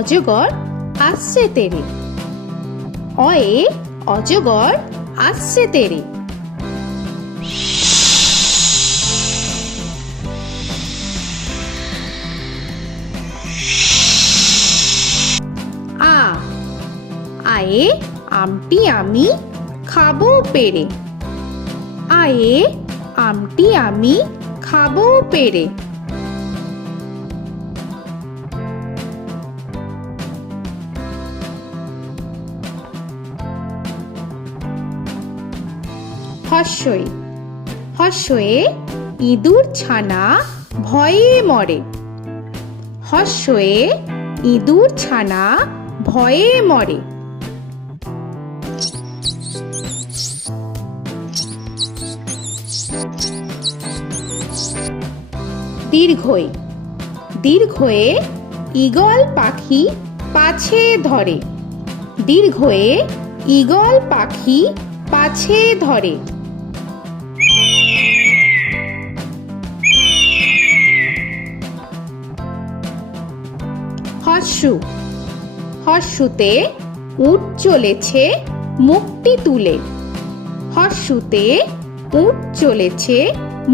অজগর আসছে তেরে। অয়ে অজগর আসছে তেরে। আ আয়ে আমটি আমি খাবো পেরে। আয়ে আমটি আমি খাবো পেরে। হর্ষই হর্ষয়ে ইঁদুর ছানা ভয়ে মরে। হর্ষয়ে ইঁদুর ছানা ভয়ে মরে। দীর্ঘই দীর্ঘয়ে ঈগল পাখি পাছে ধরে। দীর্ঘয়ে ঈগল পাখি পাছে ধরে। হর্ষু হর্ষুতে উট চলেছে মুখটি তুলে। হর্ষুতে উট চলেছে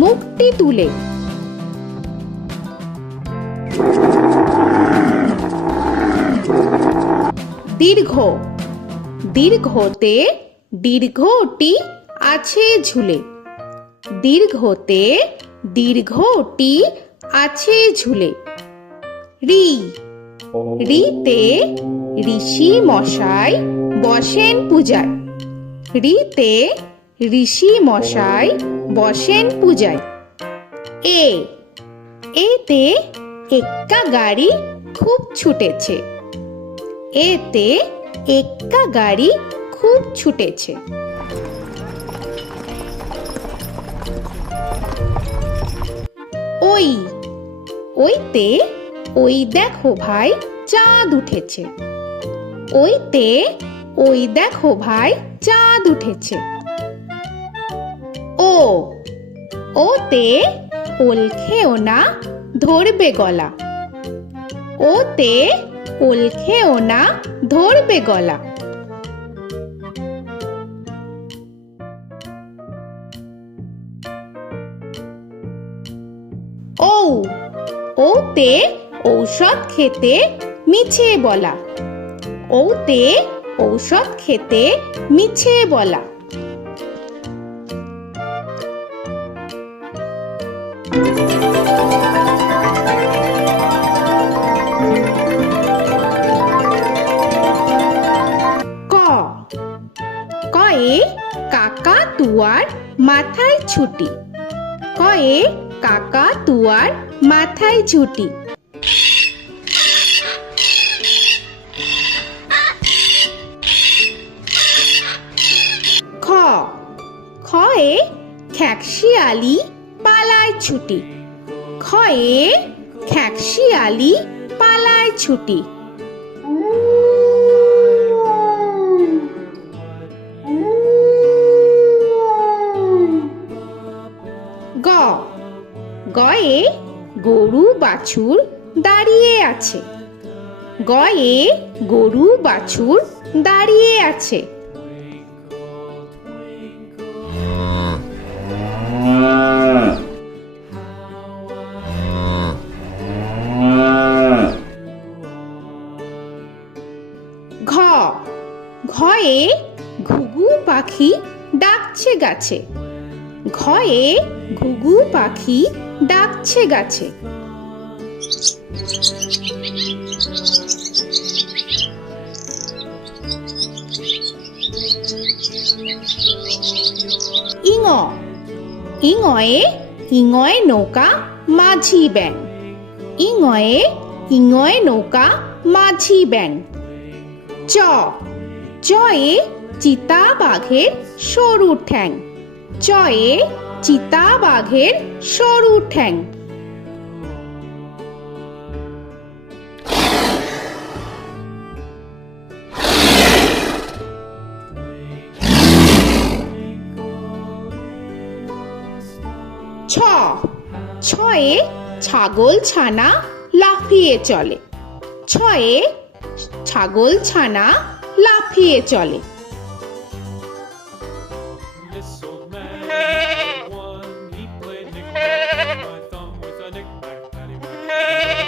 মুখটি তুলে। দীর্ঘ দীর্ঘতে দীর্ঘটি আছে ঝুলে। দীর্ঘতে দীর্ঘটি আছে ঝুলে। রি রিতে ঋষি মশাই বসেন পূজায়। রিতে ঋষি মশাই বসেন পূজায়। এ এতে এক্কা গাড়ি খুব ছুটেছে। এতে এক্কা গাড়ি খুব ছুটেছে। ওই ওইতে ওই দেখো ভাই চাঁদ উঠেছে। ওইতে ওই দেখো ভাই চাঁদ উঠেছে। ও ওতে ওল খেও না ধরবে গলা। ওতে ওল খেও না ধরবে গলা। ঔ ওতে ঔষধ খেতে মিছে বলা। ওতে ঔষধ খেতে মিছে বলা। ক কয়ে কাকা তুয়ার মাথায় ছুটি। কয়ে কাকা তুয়ার মাথায় ছুটি। খ খয়ে খ্যাকশিয়ালি পালায় ছুটি। খয়ে খ্যাকশিয়ালি পালায় ছুটি। গ গয়ে গরু বাছুর দাঁড়িয়ে আছে। গয়ে গরু বাছুর দাঁড়িয়ে আছে। ঘ ঘয়ে ঘুঘু পাখি ডাকছে গাছে। ঘয়ে ঘুঘু পাখি ডাকছে গাছে। ইঙ ইঙয়ে ইঙয়ে নৌকা মাঝি ব্যাং। ইঙয়ে ইঙয়ে নৌকা মাঝি ব্যাং। চ চয়ে চিতা বাঘের সরু ঠ্যাং। চয়ে চিতা বাঘের সরু ঠ্যাং। ছ ছয়ে ছাগল ছানা লাফিয়ে চলে। ছয়ে ছাগল ছানা লাফিয়ে চলে। This old man had one. He played knick-knack on my thumb with a knick-knack, paddywhack,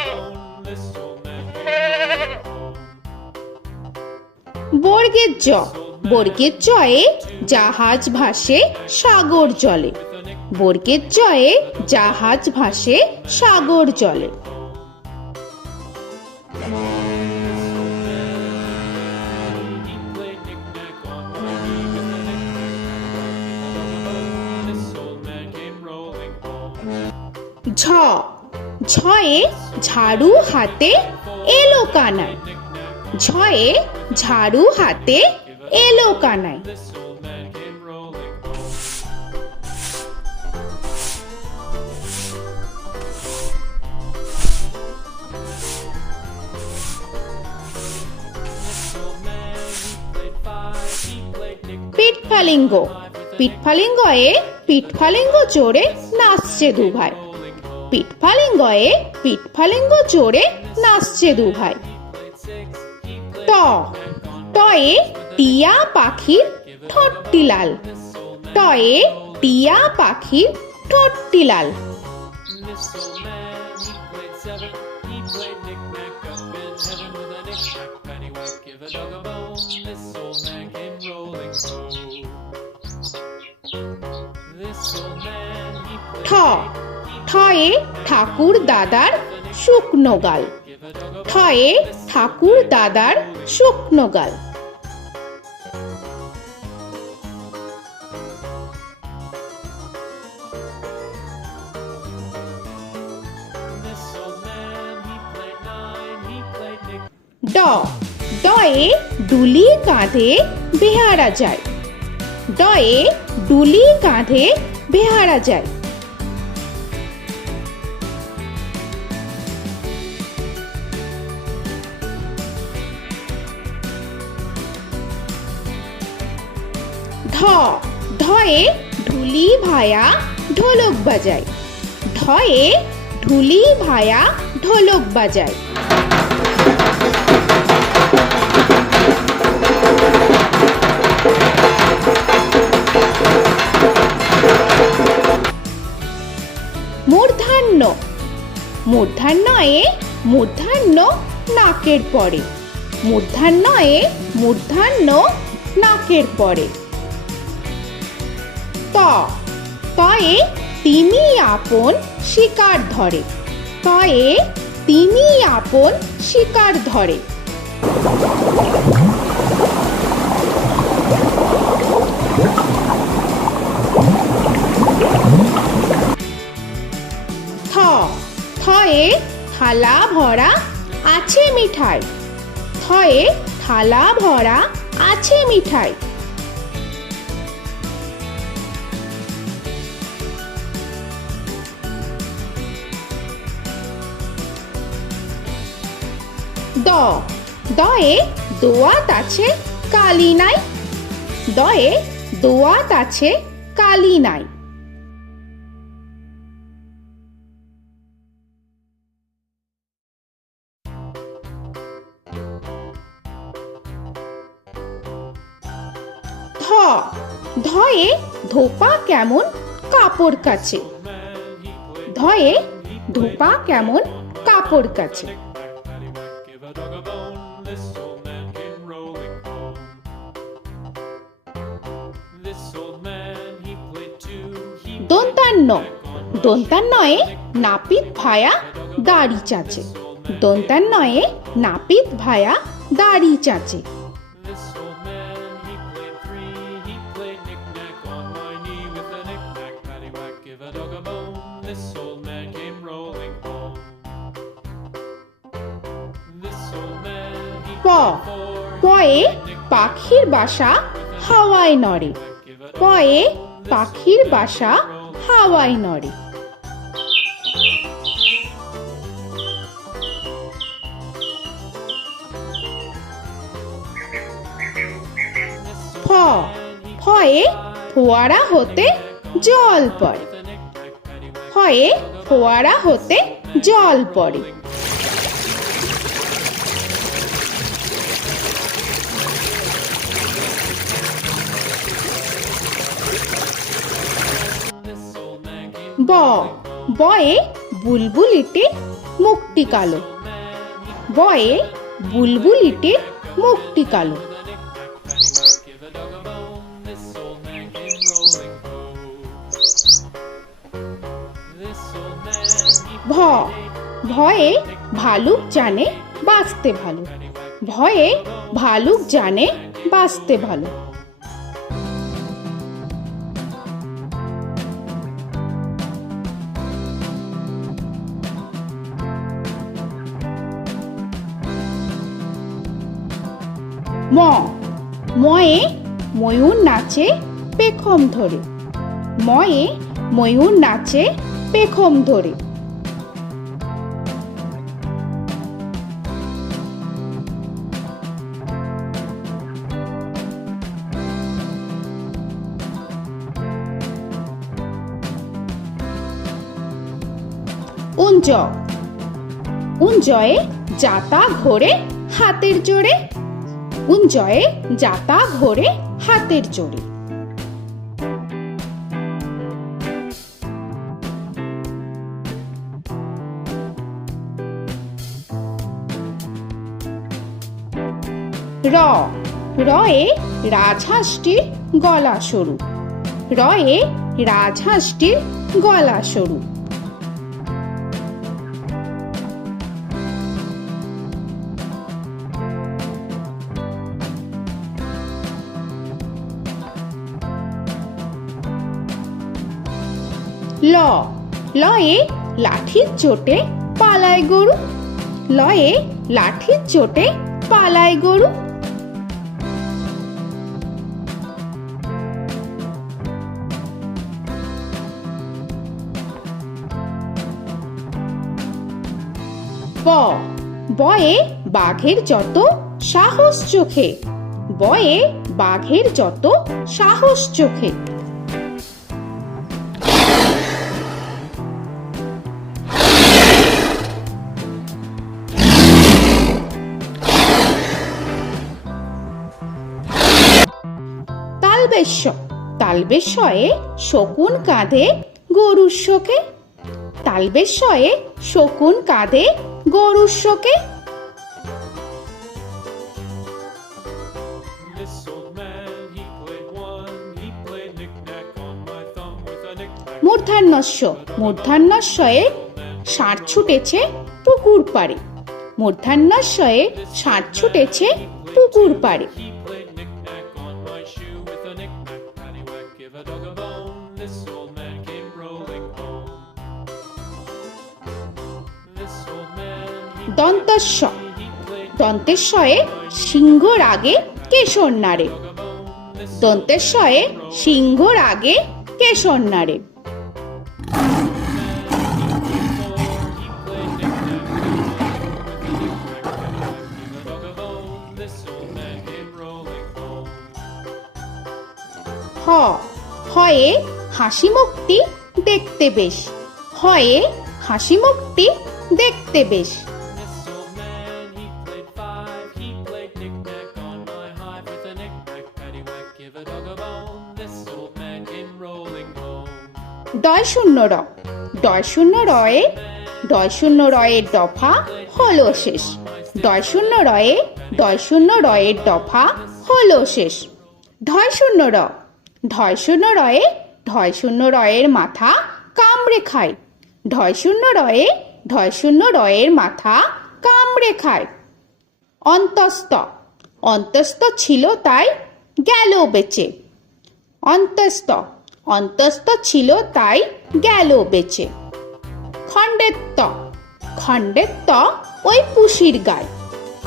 bone. This old man came rolling home. বর্গের জ, বর্গের জয়ে জাহাজ ভাসে সাগর জলে। বর্গের জয়ে জাহাজ ভাসে সাগর জলে। He played knick-knack on my knee with a knick-knack, this old man came rolling home. ঝ, ঝয়ে ঝাড়ু হাতে এলো কানাই। ঝয়ে ঝাড়ু হাতে এলো Kanai. This old man came rolling home. This old man, he played five. He played knick-knack. পিঠফালিঙ্গ, পিঠফালিঙ্গয়ে পিঠফালিঙ্গ চড়ে নাচছে দুভাই। পিঠফালিঙ্গয়ে পিঠফালিঙ্গ চড়ে নাচছে দুভাই। ট, টয়ে টিয়া পাখির ঠোঁটটি লাল। টয়ে টিয়া পাখির ঠোঁটটি লাল। This old man, he played seven. He played knick-knack up in heaven with a knick-knack, paddywhack, give a dog a bone. This old man came rolling home. This old man, he ঠ, played ঠয়ে ঠাকুর দাদার শুকনো গাল। give a dog a ঠয়ে ঠাকুর দাদার শুকনো গাল। This old man, he played nine. He played knick. ড, ডয়ে ডুলি কাঁধে বেহারা যায়। ডয়ে ডুলি কাঁধে বেহারা যায়। ধ, ধয়ে ঢুলি ভায়া ঢোলক বাজায়। ধয়ে ঢুলি ভায়া ঢোলক বাজায়। মূর্ধান্য, মূর্ধান্যয়ে মূর্ধান্য নাকের পরে। মূর্ধান্যয়ে মূর্ধান্য নাকের পরে। ত, তয়ে তিনি আপন শিকার ধরে। তয়ে তিনি আপন শিকার ধরে। থ, থয়ে থালা ভরা আছে মিঠাই। থয়ে থালা ভরা আছে মিঠাই। দ, দয়ে দোয়াত আছে কালি নাই। দয়ে দোয়াত আছে কালি নাই। ধ, ধয়ে ধোপা কেমন কাপড় কাছে। ধয়ে ধোপা কেমন কাপড় কাছে। Paddywhack, give a dog a bone. This old man came rolling home. This old man, he played two. He দন্তান্ন, দন্তান্নয়ে নাপিত ভায়া দাড়ি চাচে। দন্তান্নয়ে নাপিত ভায়া দাড়ি চাচে। This old man, he played three. He played knick-knack on my knee with a knick-knack, paddywhack, give a dog a bone. This old man came rolling home. This old man, he প, played four. পয়ে পাখির বাসা হাওয়ায় নড়ে। পয়ে পাখির বাসা হাওয়ায় নড়ে। ফ, ফয়ে ফোয়ারা হতে জল পড়ে। ফয়ে ফোয়ারা হতে জল পড়ে। ব বয়ে বুলবুলিটির মুখটি কালো বয়ে বুলবুলিটির মুখটি কালো Give a dog a bone, this old man came rolling home. This old man, he ভ ভয়ে ভালুক জানে বাঁচতে ভালো ভয়ে ভালুক জানে বাঁচতে ভালো ম ময়ে ময়ূর নাচে পেখম ধরে ময়ে ময়ূর নাচে পেখম ধরে উঞ্জ উঞ্জয়ে যাতা ঘোরে হাতের জোরে উঞ্জয়ে যাতা ঘোরে হাতের জোরে র রয়ে রাজহাঁসটির গলা সরু রয়ে রাজহাঁসটির গলা সরু ল লয়ে লাঠির চোটে পালায় গরু লয়ে লাঠির চোটে পালায় গরু ব বয়ে বাঘের যত সাহস চোখে বয়ে বাঘের যত সাহস চোখে তালবেশ্য তালবেশ্যয়ে শকুন কাঁধে গরুর শোকে তালবেশ্যয়ে শকুন কাঁধে গরুর শোকে This old man, he played one, he played knick-knack on my thumb with a knick-knack. মূর্ধন্যস্য মূর্ধন্যস্বয়ে ষাঁড় ছুটেছে পুকুর পাড়ে মূর্ধন্যস্বয়ে ষাঁড় ছুটেছে পুকুর পাড়ে He played knick-knack on my shoe with a knick-knack, paddywhack, give a dog a bone. This old man came rolling home. This old man, দন্তস্ব he played দন্তেশ্বয়ে সিংহর আগে কেশর নাড়ে dog a bone. This দন্তেশ্বয়ে সিংহর আগে কেশর নাড়ে he played knick-knack on my shoe with a knick-knack, paddywhack, give a dog a bone. This old man came rolling home. হ হয়ে হাসি মুখটি দেখতে বেশ হয়ে হাসি মুখটি দেখতে বেশ This old man, he played five, he played knick-knack on my hive with a knick-knack, paddywhack, give a dog a bone. This old man came rolling home. ডয় শূন্য র ডয় শূন্য রয়ে ডয় শূন্য রয়ের দফা হলো শেষ ডয় শূন্য রয়ে ডয় শূন্য রয়ের দফা হলো শেষ ঢয় শূন্য র ঢয় শূন্য রয়ে ঢয় শূন্য রয়ের মাথা কামড়ে খায় ঢয় শূন্য রয়ে ঢয় শূন্য রয়ের মাথা কামড়ে খায় অন্তস্থ অন্তস্থ ছিল তাই গেল বেঁচে অন্তস্থ অন্তস্থ ছিল তাই গেল বেঁচে খণ্ডেত্ব খণ্ডেত্ব ওই পুষির গায়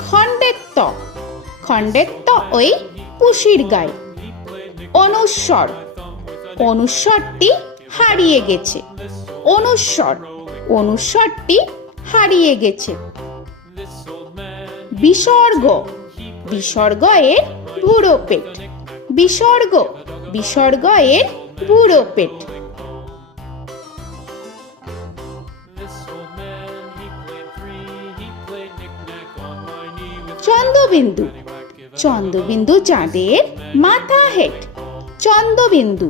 খণ্ডেত্ব খণ্ডেত্ব ওই পুষির গায় অনুস্বর অনুস্বরটি হারিয়ে গেছে অনুস্বর অনুস্বরটি হারিয়ে গেছে This old man, বিসর্গ বিসর্গ এর বুড়ো পেট বিসর্গ বিসর্গ এর বুড়ো পেট this old man, he played three, he played knick-knack on my knee with Chandrabindu paddywhack, give a Chandrabindu চাঁদের মাথা হেট চন্দ্রবিন্দু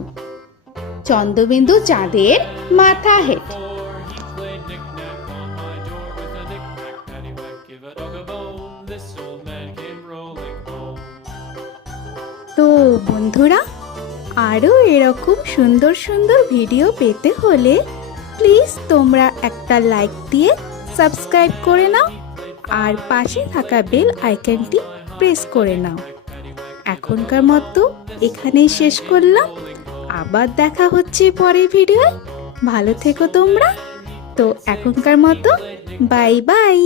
চন্দ্রবিন্দু চাঁদের মাথা head. Before he played knick-knack on my door with a knick-knack, paddywhack, give a dog a bone. This old man came rolling home. তো বন্ধুরা, আরও এরকম সুন্দর সুন্দর ভিডিও পেতে হলে প্লিজ তোমরা একটা লাইক দিয়ে সাবস্ক্রাইব করে নাও আর পাশে থাকা বেল আইকনটি প্রেস করে নাও। এখনকার মতো এখানেই শেষ করলাম, আবার দেখা হচ্ছে পরের ভিডিওয়। ভালো থেকো তোমরা। তো এখনকার মতো বাই বাই।